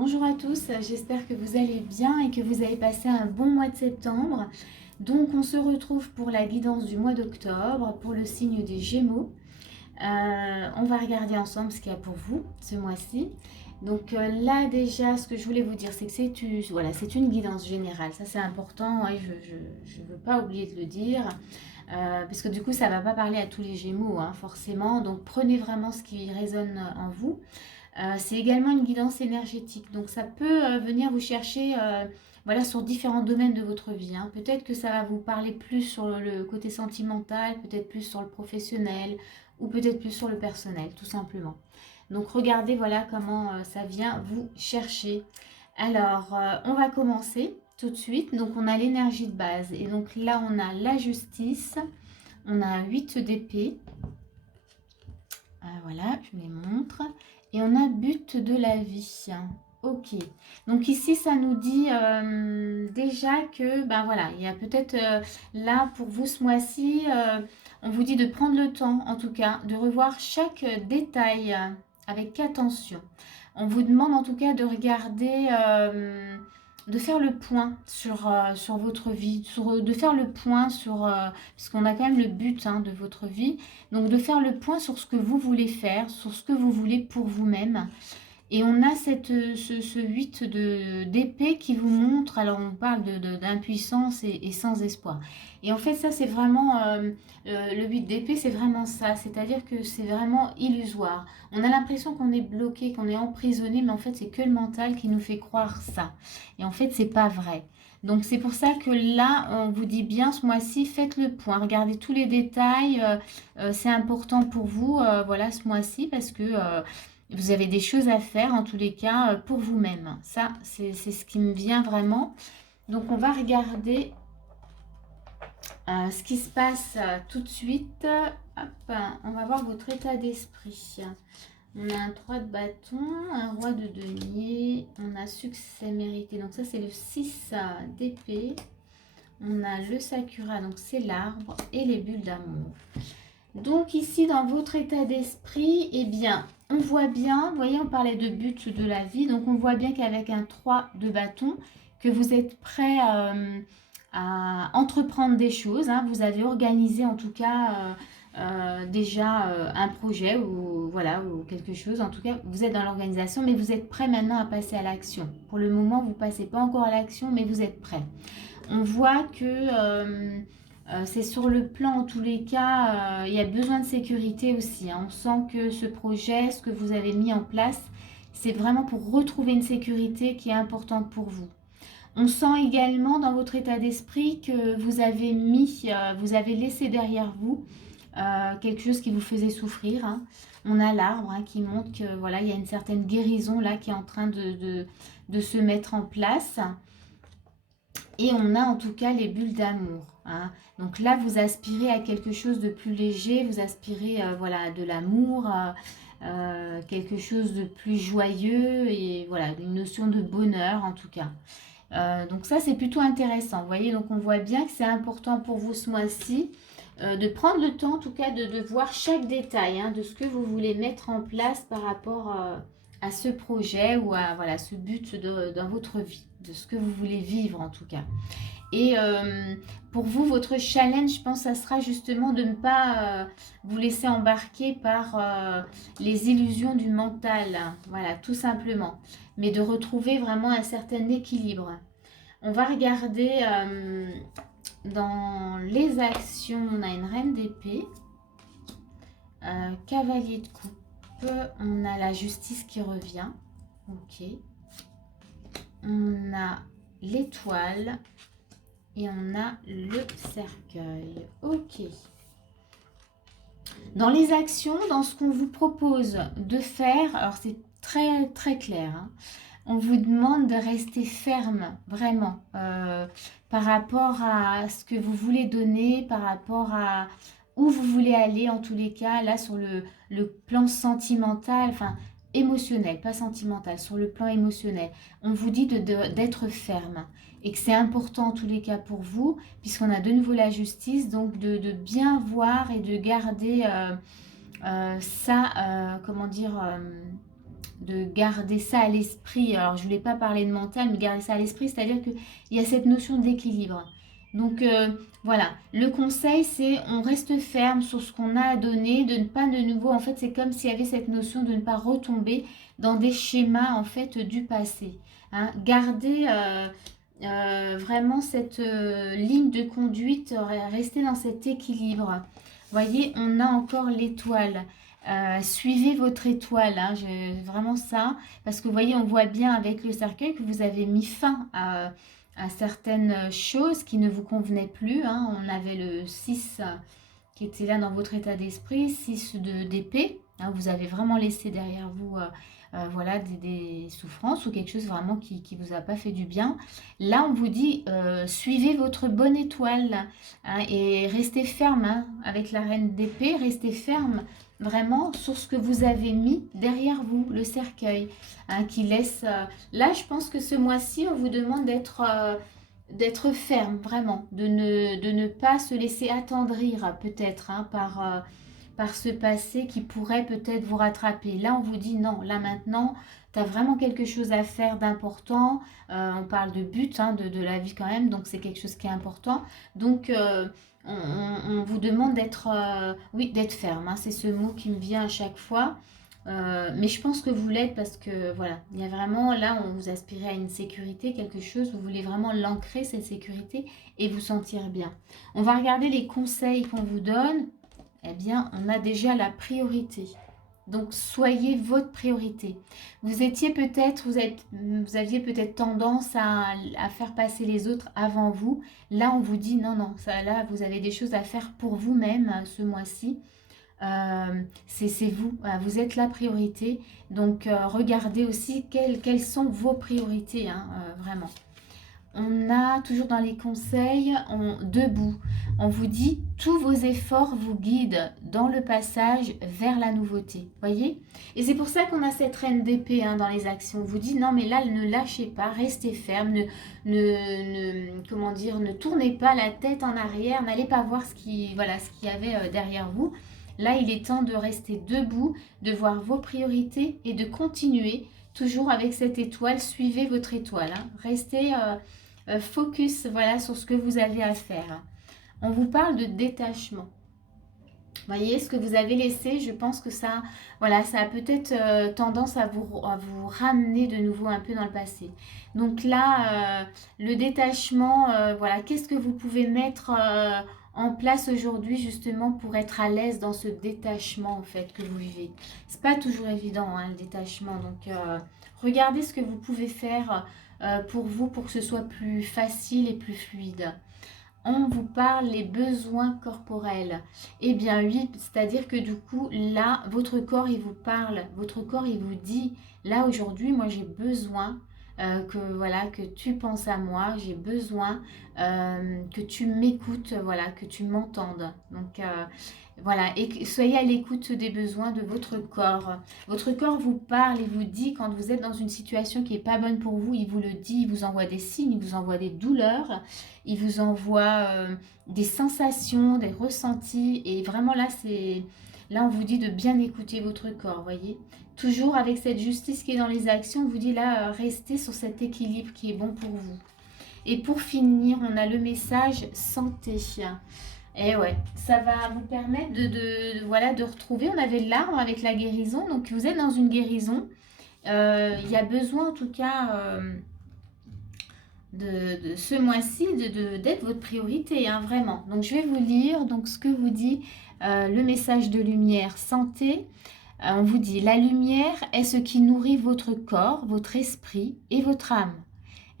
Bonjour à tous, j'espère que vous allez bien et que vous avez passé un bon mois de septembre. Donc on se retrouve pour la guidance du mois d'octobre, pour le signe des Gémeaux. On va regarder ensemble ce qu'il y a pour vous ce mois-ci. Donc là déjà, ce que je voulais vous dire, c'est que c'est une guidance générale. Ça c'est important, ouais, je ne veux pas oublier de le dire. Parce que du coup, ça ne va pas parler à tous les Gémeaux, hein, forcément. Donc prenez vraiment ce qui résonne en vous. C'est également une guidance énergétique. Donc ça peut venir vous chercher voilà, sur différents domaines de votre vie, hein. Peut-être que ça va vous parler plus sur le côté sentimental, peut-être plus sur le professionnel ou peut-être plus sur le personnel, tout simplement. Donc regardez voilà comment ça vient vous chercher. Alors, on va commencer tout de suite. Donc on a l'énergie de base. Et donc là, on a la justice. On a 8 d'épée. Voilà, je vous les montre. Et on a but de la vie. Ok. Donc ici, ça nous dit déjà que, ben voilà, il y a peut-être là pour vous ce mois-ci, on vous dit de prendre le temps, en tout cas, de revoir chaque détail avec attention. On vous demande en tout cas de regarder, de faire le point sur votre vie, de faire le point sur, puisqu'on a quand même le but hein, de votre vie, donc de faire le point sur ce que vous voulez faire, sur ce que vous voulez pour vous-même. Et on a ce 8 d'épée qui vous montre, alors on parle d'impuissance et sans espoir. Et en fait ça c'est vraiment, le 8 d'épée c'est vraiment ça, c'est-à-dire que c'est vraiment illusoire. On a l'impression qu'on est bloqué, qu'on est emprisonné, mais en fait c'est que le mental qui nous fait croire ça. Et en fait c'est pas vrai. Donc c'est pour ça que là, on vous dit bien ce mois-ci, faites le point, regardez tous les détails, c'est important pour vous, voilà ce mois-ci, parce que vous avez des choses à faire en tous les cas pour vous-même. Ça, c'est ce qui me vient vraiment. Donc on va regarder ce qui se passe tout de suite. Hop, on va voir votre état d'esprit. On a un 3 de bâton, un roi de denier, on a succès mérité. Donc ça, c'est le 6 d'épée. On a le sakura, donc c'est l'arbre, et les bulles d'amour. Donc ici, dans votre état d'esprit, eh bien, on voit bien, vous voyez, on parlait de but de la vie, donc on voit bien qu'avec un 3 de bâton, que vous êtes prêt à entreprendre des choses, hein. Vous avez organisé en tout cas déjà un projet ou voilà ou quelque chose. En tout cas, vous êtes dans l'organisation, mais vous êtes prêt maintenant à passer à l'action. Pour le moment, vous ne passez pas encore à l'action, mais vous êtes prêt. On voit que c'est sur le plan, en tous les cas, il y a besoin de sécurité aussi, hein. On sent que ce projet, ce que vous avez mis en place, c'est vraiment pour retrouver une sécurité qui est importante pour vous. On sent également dans votre état d'esprit que vous avez laissé derrière vous quelque chose qui vous faisait souffrir, hein. On a l'arbre hein, qui montre que voilà, il y a une certaine guérison là qui est en train de se mettre en place. Et on a en tout cas les bulles d'amour, hein. Donc là, vous aspirez à quelque chose de plus léger, vous aspirez voilà, de l'amour, quelque chose de plus joyeux et voilà, une notion de bonheur en tout cas. Donc ça, c'est plutôt intéressant. Vous voyez, donc on voit bien que c'est important pour vous ce mois-ci de prendre le temps en tout cas de voir chaque détail hein, de ce que vous voulez mettre en place par rapport à ce projet ou à voilà, ce but dans votre vie, de ce que vous voulez vivre en tout cas. Et pour vous, votre challenge, je pense, ça sera justement de ne pas vous laisser embarquer par les illusions du mental. Voilà, tout simplement. Mais de retrouver vraiment un certain équilibre. On va regarder dans les actions, on a une reine d'épée, cavalier de coupe, on a la justice qui revient. Ok. On a l'étoile. Et on a le cercueil. Ok. Dans les actions, dans ce qu'on vous propose de faire, alors c'est très très clair, hein, on vous demande de rester ferme, vraiment, par rapport à ce que vous voulez donner, par rapport à où vous voulez aller, en tous les cas, là sur le plan sentimental, enfin émotionnel, pas sentimental, sur le plan émotionnel. On vous dit d'être ferme et que c'est important en tous les cas pour vous, puisqu'on a de nouveau la justice, donc de bien voir et de garder ça, comment dire, de garder ça à l'esprit. Alors, je ne voulais pas parler de mental, mais garder ça à l'esprit, c'est-à-dire qu'il y a cette notion d'équilibre. Donc, voilà. Le conseil, c'est on reste ferme sur ce qu'on a à donner, de ne pas de nouveau, en fait, c'est comme s'il y avait cette notion de ne pas retomber dans des schémas, en fait, du passé. Hein. Garder vraiment cette ligne de conduite, rester dans cet équilibre. Voyez, on a encore l'étoile. Suivez votre étoile, hein, vraiment ça, parce que vous voyez, on voit bien avec le cercueil que vous avez mis fin à certaines choses qui ne vous convenaient plus. Hein. On avait le 6 qui était là dans votre état d'esprit, 6 d'épée. Hein, vous avez vraiment laissé derrière vous voilà, des souffrances ou quelque chose vraiment qui ne vous a pas fait du bien. Là, on vous dit, suivez votre bonne étoile hein, et restez ferme hein, avec la reine d'épée, restez ferme vraiment sur ce que vous avez mis derrière vous, le cercueil, hein, qui laisse... Là, je pense que ce mois-ci, on vous demande d'être ferme, vraiment, de ne pas se laisser attendrir peut-être hein, par ce passé qui pourrait peut-être vous rattraper. Là, on vous dit non, là maintenant, tu as vraiment quelque chose à faire d'important. On parle de but, hein, de la vie quand même, donc c'est quelque chose qui est important. Donc, on vous demande d'être oui, d'être ferme. Hein, c'est ce mot qui me vient à chaque fois. Mais je pense que vous l'êtes parce que voilà, il y a vraiment là, on vous aspirez à une sécurité, quelque chose, vous voulez vraiment l'ancrer, cette sécurité, et vous sentir bien. On va regarder les conseils qu'on vous donne. Eh bien, on a déjà la priorité. Donc, soyez votre priorité. Vous étiez peut-être, vous aviez peut-être tendance à faire passer les autres avant vous. Là, on vous dit non, non, ça, là, vous avez des choses à faire pour vous-même ce mois-ci. C'est vous, vous êtes la priorité. Donc, regardez aussi quelles sont vos priorités, hein, vraiment. On a toujours dans les conseils, debout. On vous dit, tous vos efforts vous guident dans le passage vers la nouveauté. Voyez? Et c'est pour ça qu'on a cette reine d'épée hein, dans les actions. On vous dit, non mais là, ne lâchez pas, restez ferme, comment dire, ne tournez pas la tête en arrière, n'allez pas voir ce qu'il y avait derrière vous. Là, il est temps de rester debout, de voir vos priorités et de continuer toujours avec cette étoile. Suivez votre étoile. Hein. Restez focus voilà, sur ce que vous avez à faire. On vous parle de détachement. Voyez, ce que vous avez laissé, je pense que ça, voilà, ça a peut-être tendance à vous ramener de nouveau un peu dans le passé. Donc là, le détachement, voilà, qu'est-ce que vous pouvez mettre en place aujourd'hui justement pour être à l'aise dans ce détachement en fait que vous vivez. C'est pas toujours évident hein, le détachement, donc regardez ce que vous pouvez faire pour vous pour que ce soit plus facile et plus fluide. On vous parle des besoins corporels. Eh bien oui, c'est-à-dire que du coup, là, votre corps, il vous parle. Votre corps, il vous dit, là, aujourd'hui, moi, j'ai besoin que tu penses à moi. J'ai besoin que tu m'écoutes, voilà, que tu m'entendes. Donc, voilà, et soyez à l'écoute des besoins de votre corps. Votre corps vous parle et vous dit, quand vous êtes dans une situation qui n'est pas bonne pour vous, il vous le dit, il vous envoie des signes, il vous envoie des douleurs. Il vous envoie des sensations, des ressentis. Et vraiment là, là, on vous dit de bien écouter votre corps, voyez. Toujours avec cette justice qui est dans les actions, on vous dit là, restez sur cet équilibre qui est bon pour vous. Et pour finir, on a le message santé. Et ouais, ça va vous permettre voilà, de retrouver. On avait l'arbre avec la guérison. Donc, vous êtes dans une guérison. Il y a besoin en tout cas... de ce mois-ci d'être votre priorité, hein, vraiment. Donc, je vais vous lire donc, ce que vous dit le message de lumière santé. On vous dit, la lumière est ce qui nourrit votre corps, votre esprit et votre âme.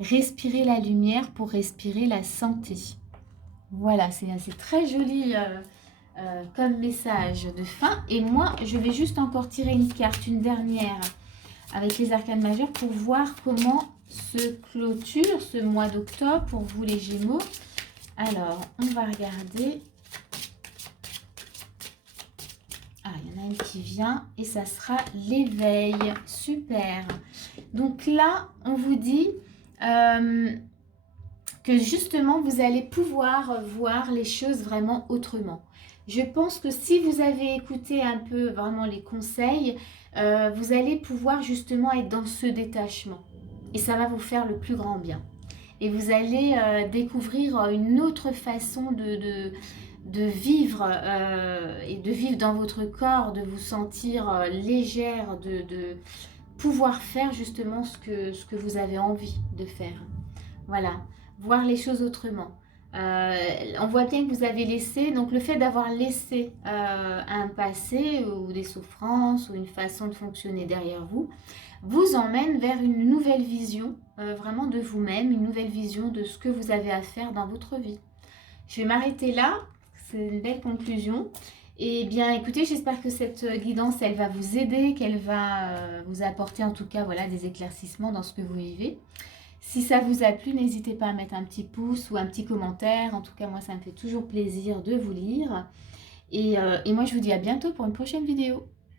Respirez la lumière pour respirer la santé. Voilà, c'est très joli comme message de fin. Et moi, je vais juste encore tirer une carte, une dernière, avec les arcanes majeures pour voir comment se clôture ce mois d'octobre pour vous les Gémeaux. Alors, on va regarder. Ah, il y en a une qui vient et ça sera l'éveil. Super. Donc là, on vous dit que justement, vous allez pouvoir voir les choses vraiment autrement. Je pense que si vous avez écouté un peu vraiment les conseils, vous allez pouvoir justement être dans ce détachement. Et ça va vous faire le plus grand bien. Et vous allez découvrir une autre façon de vivre et de vivre dans votre corps, de vous sentir légère, de pouvoir faire justement ce que vous avez envie de faire. Voilà, voir les choses autrement. On voit bien que vous avez laissé, donc le fait d'avoir laissé un passé ou des souffrances ou une façon de fonctionner derrière vous, vous emmène vers une nouvelle vision vraiment de vous-même, une nouvelle vision de ce que vous avez à faire dans votre vie. Je vais m'arrêter là, c'est une belle conclusion. Et bien écoutez, j'espère que cette guidance, elle va vous aider, qu'elle va vous apporter en tout cas voilà, des éclaircissements dans ce que vous vivez. Si ça vous a plu, n'hésitez pas à mettre un petit pouce ou un petit commentaire. En tout cas, moi, ça me fait toujours plaisir de vous lire. Et moi, je vous dis à bientôt pour une prochaine vidéo.